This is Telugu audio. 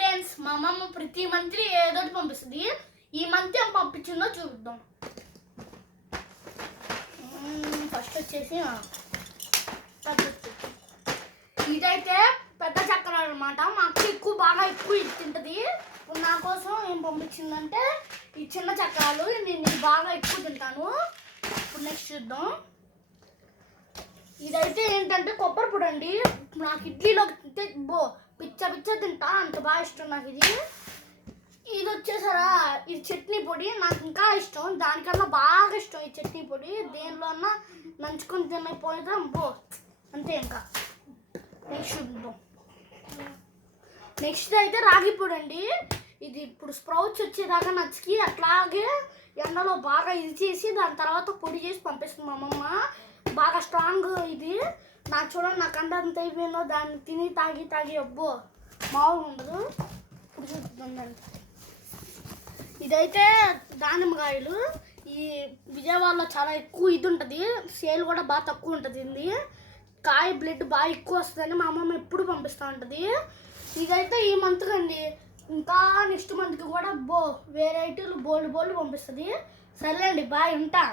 ఫ్రెండ్స్, మా అమ్మమ్మ ప్రతి మంత్ ఏదో పంపిస్తుంది. ఈ మంత్ ఏం పంపించిందో చూద్దాం. ఫస్ట్ వచ్చేసి ఇదైతే పెద్ద చక్కెర అనమాట. మా అక్క బాగా ఎక్కువ ఇది తింటుంది. ఇప్పుడు నా కోసం ఏం పంపించిందంటే ఈ చిన్న చక్రాలు. నేను బాగా ఎక్కువ తింటాను. ఇప్పుడు నెక్స్ట్ చూద్దాం. ఇదైతే ఏంటంటే కొబ్బరి పొడి అండి. నాకు ఇడ్లీలోకి తింటే పిచ్చ తింటా, అంత బాగా ఇష్టం నాకు ఇది. ఇది వచ్చేసారా, ఇది చట్నీ పొడి. నాకు ఇంకా ఇష్టం, దానికన్నా బాగా ఇష్టం ఈ చట్నీ పొడి. దేనిలో అన్నా నంచుకొని తినకపోయితే అంతే. ఇంకా నెక్స్ట్ చూద్దాం. నెక్స్ట్ అయితే రాగి పొడి అండి. ఇది ఇప్పుడు స్ప్రౌట్స్ వచ్చేదాకా నచ్చికి అట్లాగే ఎండలో బాగా ఇది చేసి దాని తర్వాత పొడి చేసి పంపిస్తుంది మా అమ్మమ్మ. బాగా స్ట్రాంగ్ ఇది. నాకు చూడండి, నాకు అంత అయిపోయిందో దాన్ని తిని తాగి మామూలుగా ఉండదు. ఇప్పుడు చూద్దాం. ఇదైతే దానిమ్మకాయలు. ఈ విజయవాడలో చాలా ఎక్కువ ఇది ఉంటుంది, సేల్ కూడా బాగా తక్కువ ఉంటుంది. ఇది కాయ బ్లడ్ బాగా ఎక్కువ వస్తుందని మా అమ్మమ్మ ఎప్పుడు పంపిస్తూ ఉంటుంది. ఇదైతే ఈ మంత్ అండి. ఇంకా నెక్స్ట్ మంత్కి కూడా వెరైటీలు బోల్డ్ పంపిస్తుంది. సరే అండి, బాయ్, ఉంటా.